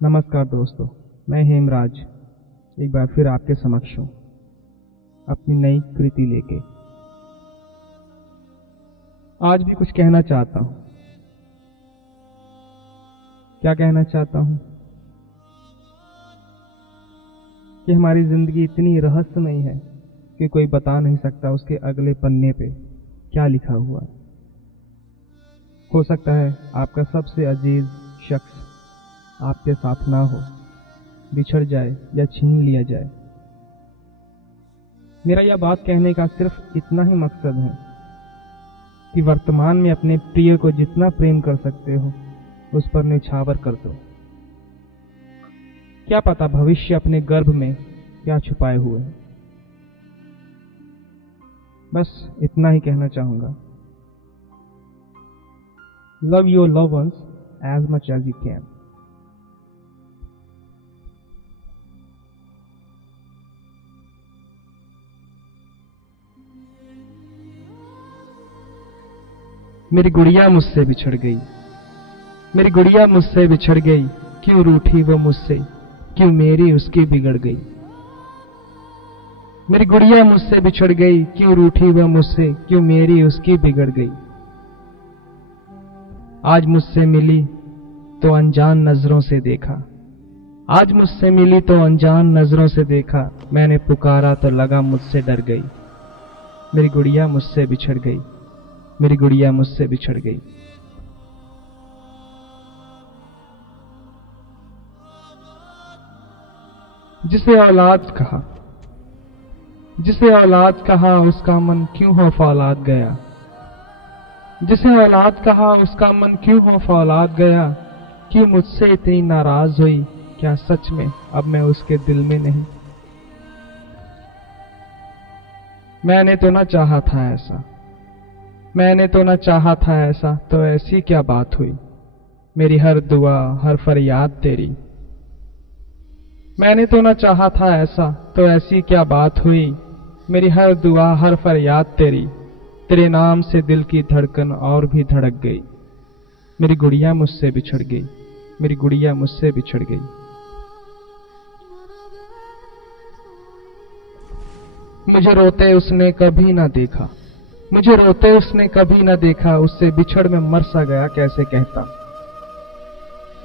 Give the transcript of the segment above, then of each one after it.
नमस्कार दोस्तों, मैं हेमराज एक बार फिर आपके समक्ष हूँ अपनी नई कृति लेके। आज भी कुछ कहना चाहता हूँ। क्या कहना चाहता हूँ कि हमारी जिंदगी इतनी रहस्यमयी है कि कोई बता नहीं सकता उसके अगले पन्ने पे क्या लिखा हुआ है। हो सकता है आपका सबसे अजीज शख्स आपके साथ ना हो, बिछड़ जाए या छीन लिया जाए। मेरा यह बात कहने का सिर्फ इतना ही मकसद है कि वर्तमान में अपने प्रिय को जितना प्रेम कर सकते हो उस पर न्यौछावर कर दो। क्या पता भविष्य अपने गर्भ में क्या छुपाए हुए है। बस इतना ही कहना चाहूंगा। Love your love once as much as you can. मेरी गुड़िया मुझसे बिछड़ गई, मेरी गुड़िया मुझसे बिछड़ गई, क्यों रूठी वो मुझसे, क्यों मेरी उसकी बिगड़ गई। मेरी गुड़िया मुझसे बिछड़ गई, क्यों रूठी वो मुझसे, क्यों मेरी उसकी बिगड़ गई। आज मुझसे मिली तो अनजान नजरों से देखा, आज मुझसे मिली तो अनजान नजरों से देखा, मैंने पुकारा तो लगा मुझसे डर गई। मेरी गुड़िया मुझसे बिछड़ गई, मेरी गुड़िया मुझसे बिछड़ गई। जिसे औलाद कहा, जिसे औलाद कहा उसका मन क्यों हो फौलाद गया। जिसे औलाद कहा उसका मन क्यों हो फौलाद गया। क्यों मुझसे इतनी नाराज हुई, क्या सच में अब मैं उसके दिल में नहीं। मैंने तो न चाहा था ऐसा, मैंने तो न चाहा था ऐसा, तो ऐसी क्या बात हुई। मेरी हर दुआ हर फरियाद तेरी। मैंने तो न चाहा था ऐसा, तो ऐसी क्या बात हुई। मेरी हर दुआ हर फरियाद तेरी। तेरे नाम से दिल की धड़कन और भी धड़क गई। मेरी गुड़िया मुझसे बिछड़ गई, मेरी गुड़िया मुझसे बिछड़ गई। मुझे रोते उसने कभी ना देखा, मुझे रोते उसने कभी न देखा, उससे बिछड़ में मर सा गया कैसे कहता।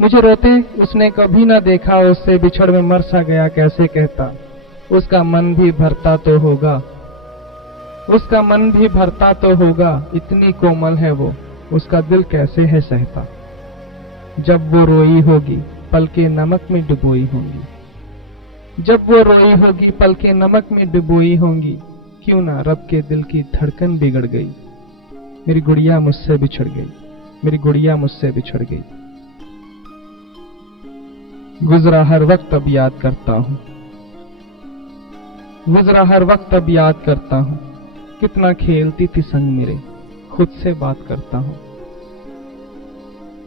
मुझे रोते उसने कभी न देखा, उससे बिछड़ में मर सा गया कैसे कहता। उसका मन भी भरता तो होगा, उसका मन भी भरता तो होगा, इतनी कोमल है वो, उसका दिल कैसे है सहता। जब वो रोई होगी पलके नमक में डुबोई होंगी, जब वो रोई होगी पलके नमक में डुबोई होंगी, क्यों ना रब के दिल की धड़कन बिगड़ गई। मेरी गुड़िया मुझसे बिछड़ गई, मेरी गुड़िया मुझसे बिछड़ गई। गुजरा हर वक्त अब याद करता हूँ, गुजरा हर वक्त अब याद करता हूँ, कितना खेलती थी संग मेरे, खुद से बात करता हूँ।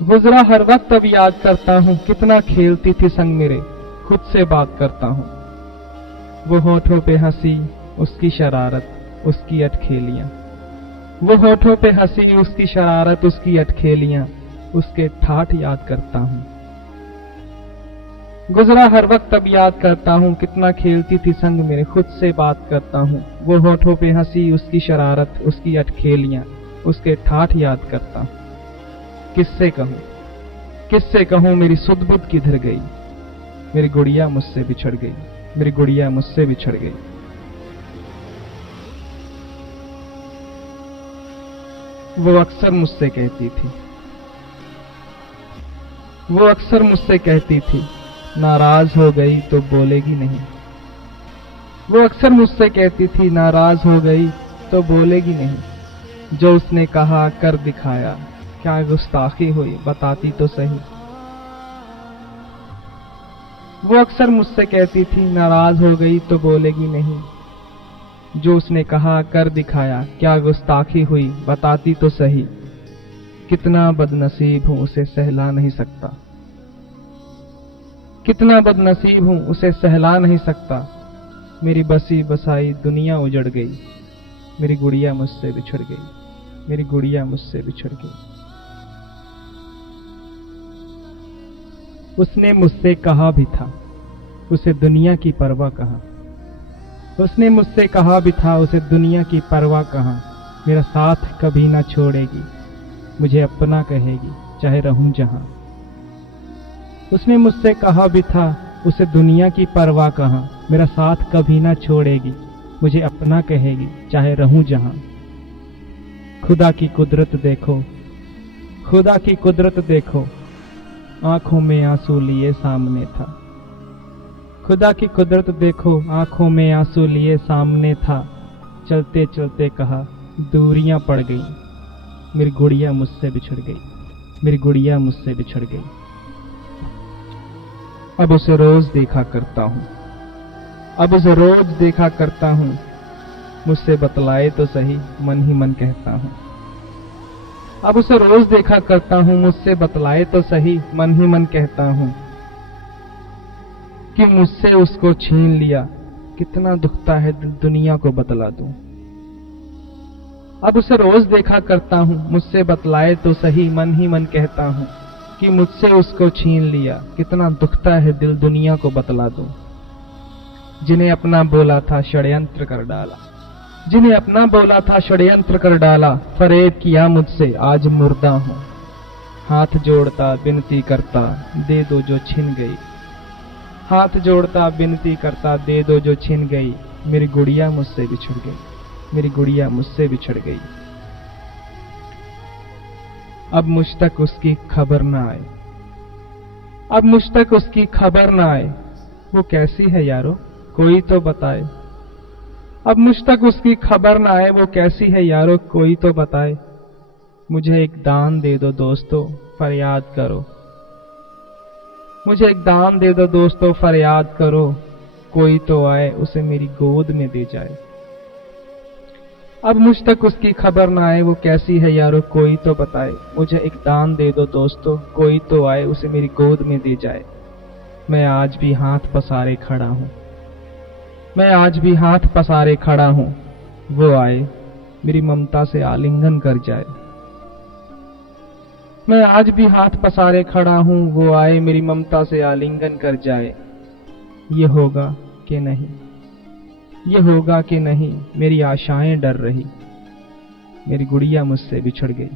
गुजरा हर वक्त अब याद करता हूँ, कितना खेलती थी संग मेरे, खुद से बात करता हूँ। वो होठों पे हंसी उसकी शरारत उसकी अटखेलियां, वो होठों पे हंसी उसकी शरारत उसकी अटखेलियां, उसके ठाठ याद करता हूँ। गुजरा हर वक्त अब याद करता हूँ, कितना खेलती थी संग मेरे, खुद से बात करता हूँ। वो होठों पे हंसी उसकी शरारत उसकी अटखेलियां, उसके ठाठ याद करता हूँ। किससे कहूँ, किससे कहूँ मेरी सुध बुध किधर गई। मेरी गुड़िया मुझसे बिछड़ गई, मेरी गुड़िया मुझसे बिछड़ गई। वो अक्सर मुझसे कहती थी, वो अक्सर मुझसे कहती थी, नाराज हो गई तो बोलेगी नहीं। वो अक्सर मुझसे कहती थी, नाराज हो गई तो बोलेगी नहीं। जो उसने कहा कर दिखाया, क्या गुस्ताखी हुई बताती तो सही। वो अक्सर मुझसे कहती थी, नाराज हो गई तो बोलेगी नहीं। जो उसने कहा कर दिखाया, क्या गुस्ताखी हुई बताती तो सही। कितना बदनसीब हूं उसे सहला नहीं सकता, कितना बदनसीब हूं उसे सहला नहीं सकता। मेरी बसी बसाई दुनिया उजड़ गई, मेरी गुड़िया मुझसे बिछड़ गई, मेरी गुड़िया मुझसे बिछड़ गई। उसने मुझसे कहा भी था, उसे दुनिया की परवाह कहाँ। उसने मुझसे कहा भी था, उसे दुनिया की परवाह कहाँ। मेरा साथ कभी ना छोड़ेगी, मुझे अपना कहेगी, चाहे रहूं जहां। उसने मुझसे कहा भी था, उसे दुनिया की परवाह कहाँ। मेरा साथ कभी ना छोड़ेगी, मुझे अपना कहेगी, चाहे रहूं जहां। खुदा की कुदरत देखो, खुदा की कुदरत देखो, आंखों में आंसू लिए सामने था। खुदा की कुदरत देखो, आंखों में आंसू लिए सामने था। चलते चलते कहा दूरियां पड़ गई, मेरी गुड़िया मुझसे बिछड़ गई, मेरी गुड़िया मुझसे बिछड़ गई। अब उसे रोज देखा करता हूं, अब उसे रोज देखा करता हूं। मुझसे बतलाए तो सही, मन ही मन कहता हूं। अब उसे रोज देखा करता हूं, मुझसे बतलाए तो सही, मन ही मन कहता हूं कि मुझसे उसको छीन लिया, कितना दुखता है दिल, दुनिया को बतला दूं। अब उसे रोज देखा करता हूं, मुझसे बतलाए तो सही, मन ही मन कहता हूं कि मुझसे उसको छीन लिया, कितना दुखता है दिल, दुनिया को बतला दूं। जिन्हें अपना बोला था षड्यंत्र कर डाला, जिन्हें अपना बोला था षड्यंत्र कर डाला। फरेब किया मुझसे, आज मुर्दा हूं। हाथ जोड़ता विनती करता, दे दो जो छिन गई। हाथ जोड़ता विनती करता, दे दो जो छिन गई। मेरी गुड़िया मुझसे बिछड़ गई, मेरी गुड़िया मुझसे बिछड़ गई। अब मुझ तक उसकी खबर ना आए, अब मुझ तक उसकी खबर ना आए। वो कैसी है यारो, कोई तो बताए। अब मुझ तक उसकी खबर ना आए, वो कैसी है यारो, कोई तो बताए। मुझे एक दान दे दो दोस्तों, फरियाद करो। मुझे एक दान दे दो दोस्तों, फरियाद करो। कोई तो आए, उसे मेरी गोद में दे जाए। अब मुझ तक उसकी खबर ना आए, वो कैसी है यारो, कोई तो बताए। मुझे एक दान दे दो दोस्तों, कोई तो आए, उसे मेरी गोद में दे जाए। मैं आज भी हाथ पसारे खड़ा हूं, मैं आज भी हाथ पसारे खड़ा हूं। वो आए, मेरी ममता से आलिंगन कर जाए। मैं आज भी हाथ पसारे खड़ा हूं, वो आए, मेरी ममता से आलिंगन कर जाए। ये होगा कि नहीं, ये होगा कि नहीं, मेरी आशाएं डर रही। मेरी गुड़िया मुझसे बिछड़ गई,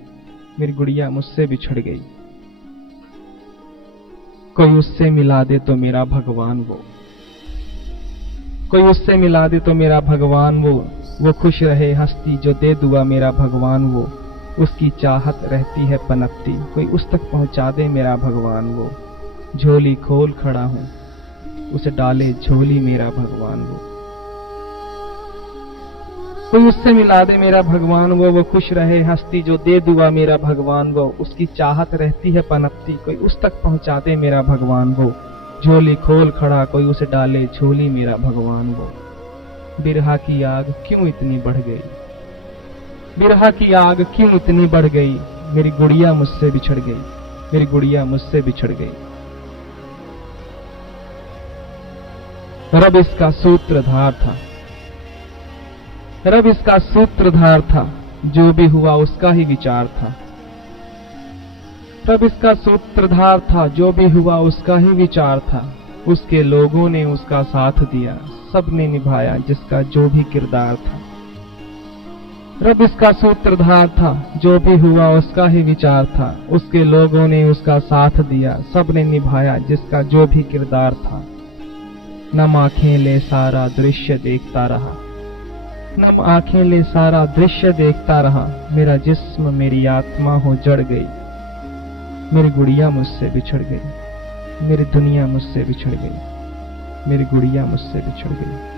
मेरी गुड़िया मुझसे बिछड़ गई। कोई उससे मिला दे तो मेरा भगवान वो, कोई उससे मिला दे तो मेरा भगवान वो खुश रहे हंसती जो दे दुआ मेरा भगवान वो। उसकी चाहत रहती है पनपती, कोई उस तक पहुंचा दे मेरा भगवान वो। झोली खोल खड़ा हूं, उसे डाले झोली मेरा भगवान वो। कोई उससे मिला दे मेरा भगवान वो खुश रहे हंसती जो दे दुआ मेरा भगवान वो। उसकी चाहत रहती है पनपती, कोई उस तक पहुंचा दे मेरा भगवान वो। झोली खोल खड़ा, कोई उसे डाले झोली मेरा भगवान वो। बिरहा की आग क्यों इतनी बढ़ गई, बिरहा की आग क्यों इतनी बढ़ गई। मेरी गुड़िया मुझसे बिछड़ गई, मेरी गुड़िया मुझसे बिछड़ गई। रब इसका सूत्रधार था, रब इसका सूत्रधार था, जो भी हुआ उसका ही विचार था। रब इसका सूत्रधार था, जो भी हुआ उसका ही विचार था। उसके लोगों ने उसका साथ दिया, सबने निभाया जिसका जो भी किरदार था। रब इसका सूत्रधार था, जो भी हुआ उसका ही विचार था। उसके लोगों ने उसका साथ दिया, सबने निभाया जिसका जो भी किरदार था। नम आंखें ले सारा दृश्य देखता रहा, नम आंखें ले सारा दृश्य देखता रहा। मेरा जिस्म मेरी आत्मा हो जड़ गई, मेरी गुड़िया मुझसे बिछड़ गई, मेरी दुनिया मुझसे बिछड़ गई, मेरी गुड़िया मुझसे बिछड़ गई।